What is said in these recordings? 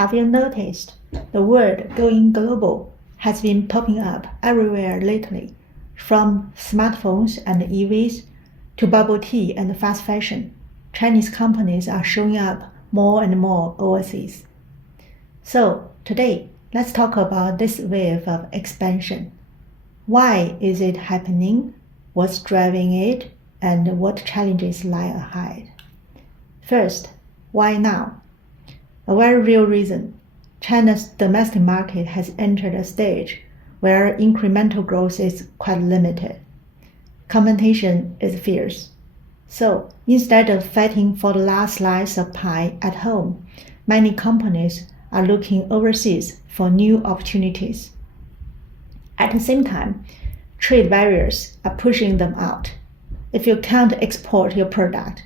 Have you noticed the word going global has been popping up everywhere lately, from smartphones and EVs to bubble tea and fast fashion? Chinese companies are showing up more and more overseas. So today, let's talk about this wave of expansion. Why is it happening? What's driving it? And what challenges lie ahead? First, why now? A very real reason. China's domestic market has entered a stage where incremental growth is quite limited. Competition is fierce. So instead of fighting for the last slice of pie at home, many companies are looking overseas for new opportunities. At the same time, trade barriers are pushing them out. If you can't export your product,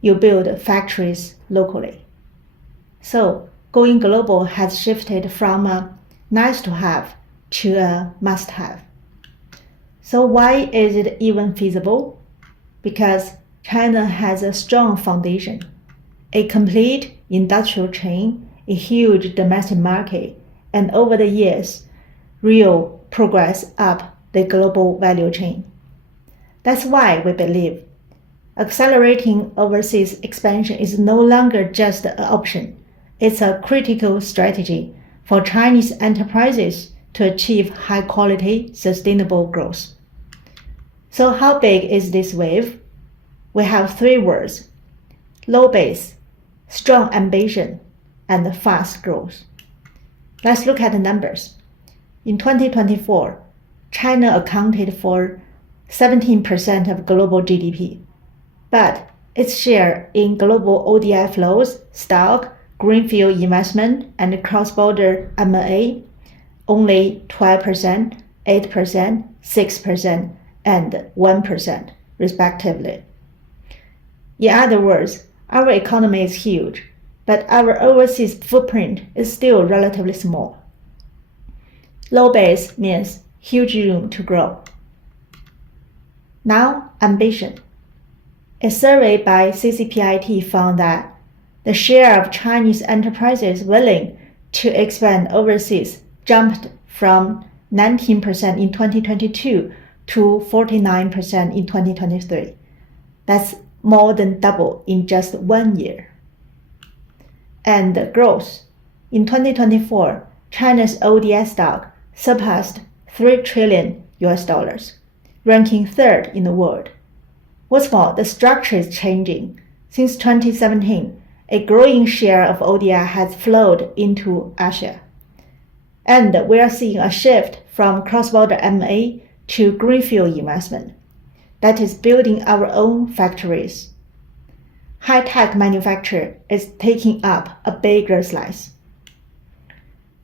you build factories locally. So going global has shifted from a nice to have to a must have. So why is it even feasible? Because China has a strong foundation, a complete industrial chain, a huge domestic market, and over the years, real progress up the global value chain. That's why we believe accelerating overseas expansion is no longer just an option. It's a critical strategy for Chinese enterprises to achieve high-quality, sustainable growth. So how big is this wave? We have three words: low base, strong ambition, and fast growth. Let's look at the numbers. In 2024, China accounted for 17% of global GDP, but its share in global ODI flows, stock, greenfield investment, and cross-border M&A only 12%, 8%, 6%, and 1%, respectively. In other words, our economy is huge, but our overseas footprint is still relatively small. Low base means huge room to grow. Now, ambition. A survey by CICC found that the share of Chinese enterprises willing to expand overseas jumped from 19% in 2022 to 49% in 2023. That's more than double in just 1 year. And growth. In 2024, China's ODI stock surpassed $3 trillion, ranking third in the world. What's more, the structure is changing. Since 2017, a growing share of ODI has flowed into Asia. And we are seeing a shift from cross-border M&A to greenfield investment. That is building our own factories. High-tech manufacture is taking up a bigger slice.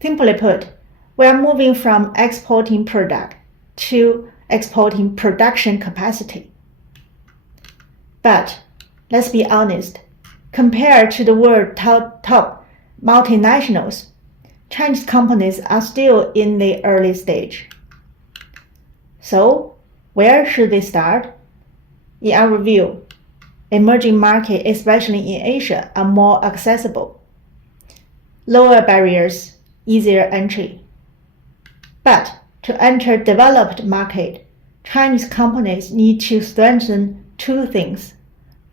Simply put, we are moving from exporting product to exporting production capacity. But let's be honest, compared to the world top multinationals, Chinese companies are still in the early stage. So, where should they start? In our view, emerging markets, especially in Asia, are more accessible. Lower barriers, easier entry. But to enter developed market, Chinese companies need to strengthen two things: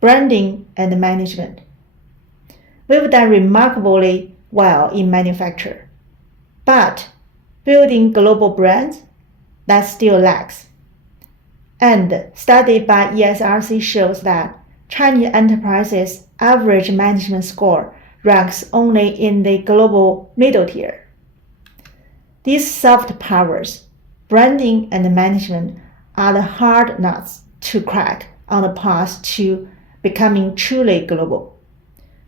branding and management. We've done remarkably well in manufacture, but building global brands, that still lacks. And study by ESRC shows that Chinese enterprises' average management score ranks only in the global middle tier. These soft powers, branding and management, are the hard nuts to crack on the path to becoming truly global.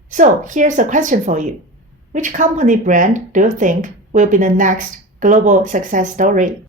So here's a question for you. Which company brand do you think will be the next global success story?